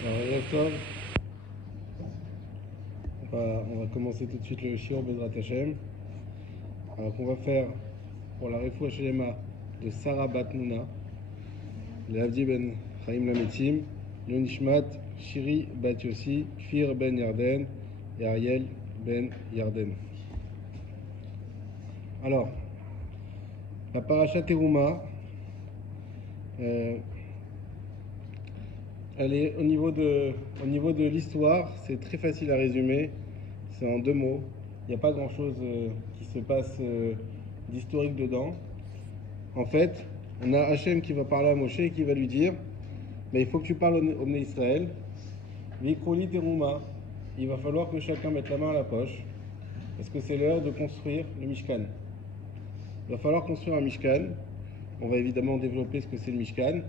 Alors, Erev Tov, on va commencer tout de suite le Shiur Bezrat Hashem. Alors qu'on va faire pour la Refoua Shelema de Sarah Bat Nouna, Leavdi Ben Chaim Lametim, Yonishmat, Shiri Bat Yossi, Kfir Ben Yarden et Ariel Ben Yarden. Alors, la Parashat Teruma, elle est au niveau de l'histoire, c'est très facile à résumer. C'est en 2 mots. Il n'y a pas grand-chose qui se passe d'historique dedans. En fait, on a Hachem qui va parler à Moshe et qui va lui dire mais il faut que tu parles au Bnei Israël. Vikroli Teruma. Il va falloir que chacun mette la main à la poche parce que c'est l'heure de construire le Mishkan. Il va falloir construire un Mishkan. On va évidemment développer ce que c'est le Mishkan.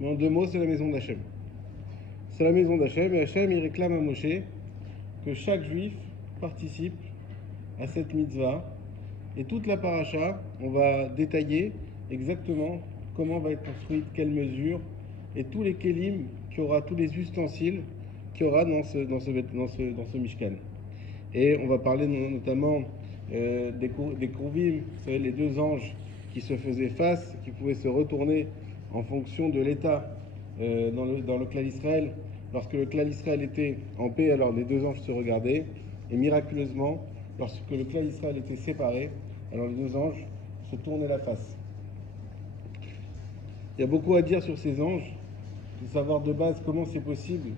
Mais en 2 mots, c'est la maison d'Hachem. C'est la maison d'Hachem et Hachem il réclame à Moshe que chaque juif participe à cette mitzvah. Et toute la paracha, on va détailler exactement comment va être construite, quelle mesure, et tous les kelim qu'il y aura, tous les ustensiles qu'il y aura dans ce Mishkan. Et on va parler notamment des Kruvim, vous savez, les 2 anges qui se faisaient face, qui pouvaient se retourner en fonction de l'état dans le clan Israël. Lorsque le clan Israël était en paix, alors les 2 anges se regardaient, et miraculeusement, lorsque le clan Israël était séparé, alors les 2 anges se tournaient la face. Il y a beaucoup à dire sur ces anges, de savoir de base comment c'est possible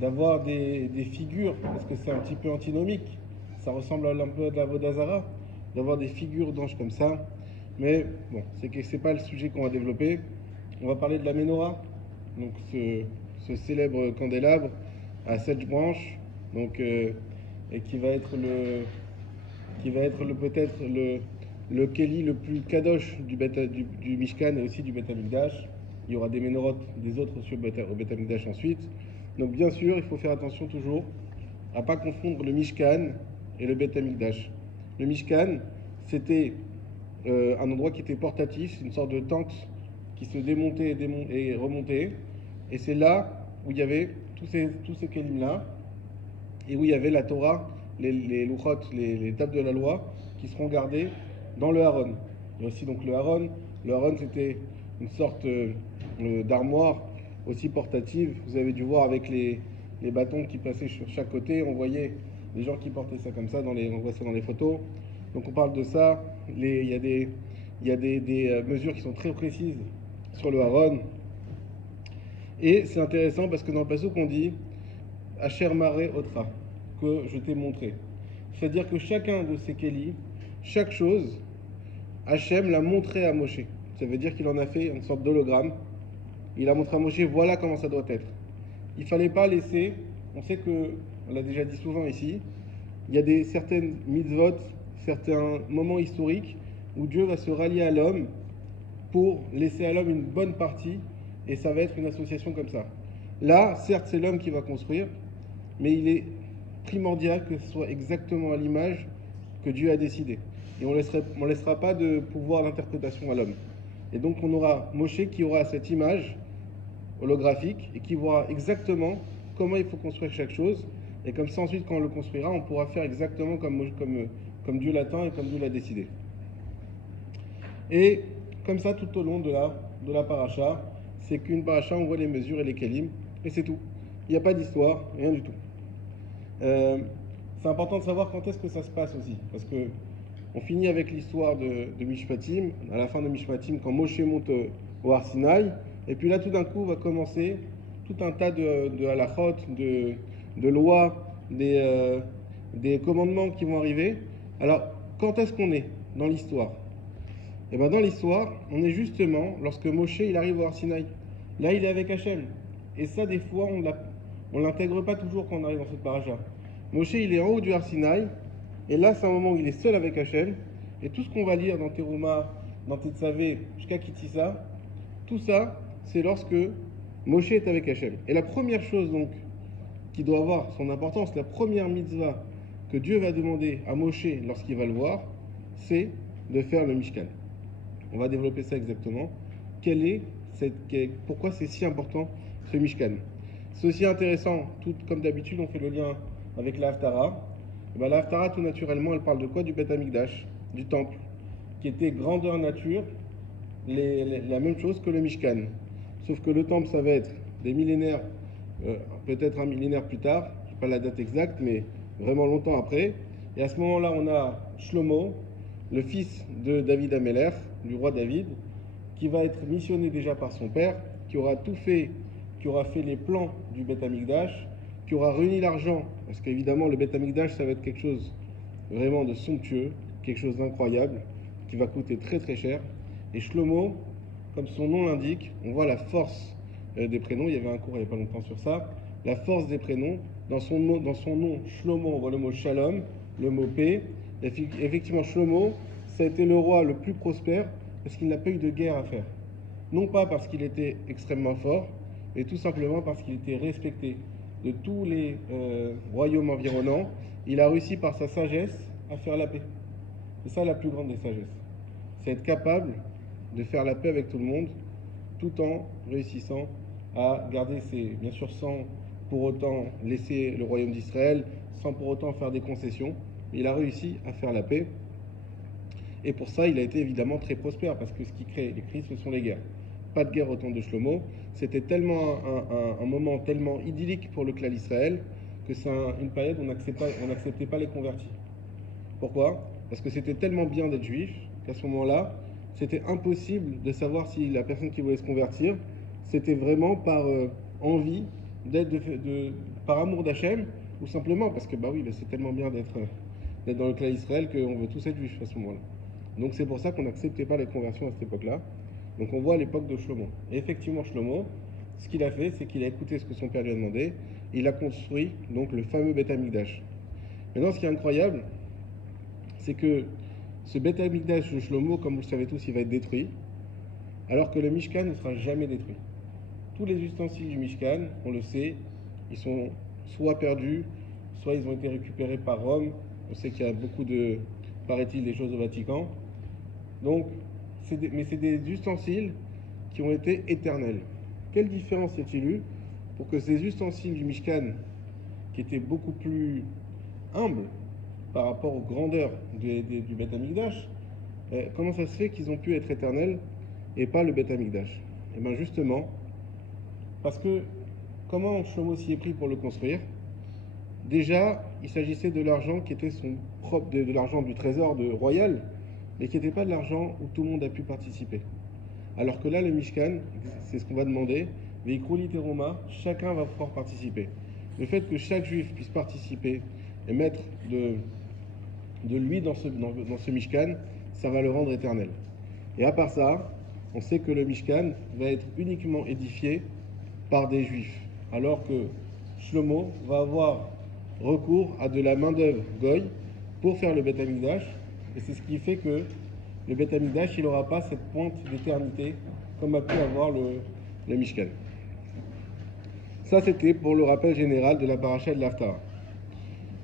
d'avoir des figures, parce que c'est un petit peu antinomique, ça ressemble un peu à de la Vodazara, d'avoir des figures d'anges comme ça. Mais bon, c'est pas le sujet qu'on va développer. On va parler de la Ménorah, donc ce célèbre candélabre à 7 branches, donc, et qui va être peut-être le Keli le plus kadosh du Mishkan et aussi du Bet Hamikdash. Il y aura des Ménorot des autres aussi au Bet Hamikdash ensuite. Donc bien sûr, il faut faire attention toujours à ne pas confondre le Mishkan et le Bet Hamikdash. Le Mishkan, c'était un endroit qui était portatif, une sorte de tente qui se démontait et remontait. Et c'est là où il y avait tous ces kelim-là, et où il y avait la Torah, les luchot, les tables de la loi, qui seront gardées dans le Haron. Il y a aussi donc le Haron. Le Haron, c'était une sorte d'armoire aussi portative. Vous avez dû voir avec les bâtons qui passaient sur chaque côté. On voyait les gens qui portaient ça comme ça, on voit ça dans les photos. Donc on parle de ça. Il y a des mesures qui sont très précises sur le Haron. Et c'est intéressant parce que dans le passouk on dit Asher Maré Otra, que je t'ai montré. C'est-à-dire que chacun de ces kelis, chaque chose, Hachem l'a montré à Moshe. Ça veut dire qu'il en a fait une sorte d'hologramme. Il a montré à Moshe, voilà comment ça doit être. Il ne fallait pas laisser, on sait que, on l'a déjà dit souvent ici, il y a certaines mitzvot, certains moments historiques où Dieu va se rallier à l'homme pour laisser à l'homme une bonne partie, et ça va être une association comme ça. Là, certes, c'est l'homme qui va construire, mais il est primordial que ce soit exactement à l'image que Dieu a décidé. Et on ne laissera pas de pouvoir d'interprétation à l'homme. Et donc on aura Moshe qui aura cette image holographique et qui voit exactement comment il faut construire chaque chose. Et comme ça, ensuite, quand on le construira, on pourra faire exactement comme Dieu l'attend et comme Dieu l'a décidé. Et comme ça, tout au long de la paracha, c'est qu'une paracha, on voit les mesures et les kelim, et c'est tout. Il n'y a pas d'histoire, rien du tout. C'est important de savoir quand est-ce que ça se passe aussi, parce que on finit avec l'histoire de Mishpatim, à la fin de Mishpatim, quand Moshe monte au Har Sinaï, et puis là tout d'un coup va commencer tout un tas de halachot, de lois, des commandements qui vont arriver. Alors, quand est-ce qu'on est dans l'histoire? Et bien dans l'histoire, on est justement lorsque Moshe il arrive au Har Sinaï. Là il est avec Hachem. Et ça des fois on l'intègre pas toujours quand on arrive dans cette paracha. Moshe il est en haut du Har Sinaï, et là c'est un moment où il est seul avec Hachem, et tout ce qu'on va lire dans Teruma, dans Tetzavé, jusqu'à Kitissa, tout ça c'est lorsque Moshe est avec Hachem. Et la première chose donc qui doit avoir son importance, la première mitzvah que Dieu va demander à Moshe lorsqu'il va le voir, c'est de faire le Mishkan. On va développer ça exactement. Pourquoi c'est si important ce Mishkan? C'est aussi intéressant, tout comme d'habitude, on fait le lien avec la Haftara. Et ben, la Haftara, tout naturellement, elle parle de quoi? Du Beth Amikdash, du temple, qui était grandeur nature, la même chose que le Mishkan. Sauf que le temple, ça va être des millénaires, peut-être un millénaire plus tard, je sais pas la date exacte, mais vraiment longtemps après. Et à ce moment-là, on a Shlomo, le fils de David Améler, du roi David, qui va être missionné déjà par son père, qui aura tout fait, qui aura fait les plans du Beth Amikdash, qui aura réuni l'argent, parce qu'évidemment le Beth Amikdash, ça va être quelque chose vraiment de somptueux, quelque chose d'incroyable, qui va coûter très très cher. Et Shlomo, comme son nom l'indique, on voit la force des prénoms. Il y avait un cours il n'y a pas longtemps sur ça. La force des prénoms. Dans son nom Shlomo, on voit le mot Shalom, le mot paix. Effectivement, Shlomo, ça a été le roi le plus prospère parce qu'il n'a pas eu de guerre à faire. Non pas parce qu'il était extrêmement fort, mais tout simplement parce qu'il était respecté de tous les royaumes environnants. Il a réussi par sa sagesse à faire la paix. C'est ça la plus grande des sagesses. C'est être capable de faire la paix avec tout le monde, tout en réussissant à garder bien sûr sans pour autant laisser le royaume d'Israël, sans pour autant faire des concessions. Il a réussi à faire la paix. Et pour ça, il a été évidemment très prospère, parce que ce qui crée les crises, ce sont les guerres. Pas de guerre au temps de Shlomo. C'était tellement un moment tellement idyllique pour le clan d'Israël que c'est une période où on n'acceptait pas les convertis. Pourquoi? Parce que c'était tellement bien d'être juif qu'à ce moment-là, c'était impossible de savoir si la personne qui voulait se convertir, c'était vraiment par envie, par amour d'Hachem, ou simplement parce que c'est tellement bien d'être dans le clan d'Israël qu'on veut tous être juifs à ce moment-là. Donc c'est pour ça qu'on n'acceptait pas les conversions à cette époque-là. Donc on voit l'époque de Shlomo. Et effectivement, Shlomo, ce qu'il a fait, c'est qu'il a écouté ce que son père lui a demandé, et il a construit donc le fameux Beth Amikdash. Maintenant, ce qui est incroyable, c'est que ce Beth Amikdash de Shlomo, comme vous le savez tous, il va être détruit, alors que le Mishkan ne sera jamais détruit. Tous les ustensiles du Mishkan, on le sait, ils sont soit perdus, soit ils ont été récupérés par Rome. On sait qu'il y a beaucoup de, paraît-il, des choses au Vatican. Donc, mais c'est des ustensiles qui ont été éternels. Quelle différence y a-t-il eu pour que ces ustensiles du Mishkan, qui étaient beaucoup plus humbles par rapport aux grandeurs du Beth Amikdash, comment ça se fait qu'ils ont pu être éternels et pas le Beth Amikdash? Et bien justement, parce que comment Shlomo s'y est pris pour le construire? Déjà, il s'agissait de l'argent qui était son propre, de l'argent du trésor royal, mais qui n'était pas de l'argent où tout le monde a pu participer. Alors que là, le Mishkan, c'est ce qu'on va demander, Veikruli Teroma, chacun va pouvoir participer. Le fait que chaque juif puisse participer et mettre de lui dans ce Mishkan, ça va le rendre éternel. Et à part ça, on sait que le Mishkan va être uniquement édifié par des juifs, alors que Shlomo va avoir recours à de la main-d'œuvre goy pour faire le Beth Amikdash, et c'est ce qui fait que le Beth Amikdash, il n'aura pas cette pointe d'éternité comme a pu avoir le Mishkan. Ça, c'était pour le rappel général de la paracha de l'Haftara.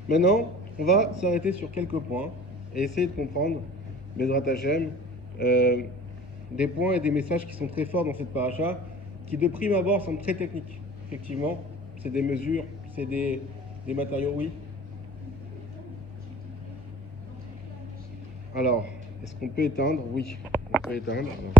Maintenant, on va s'arrêter sur quelques points et essayer de comprendre, Bezrat Hashem, des points et des messages qui sont très forts dans cette paracha, qui de prime abord sont très techniques. Effectivement, c'est des mesures, c'est des matériaux, oui. Alors, est-ce qu'on peut éteindre? Oui, on peut éteindre. Alors.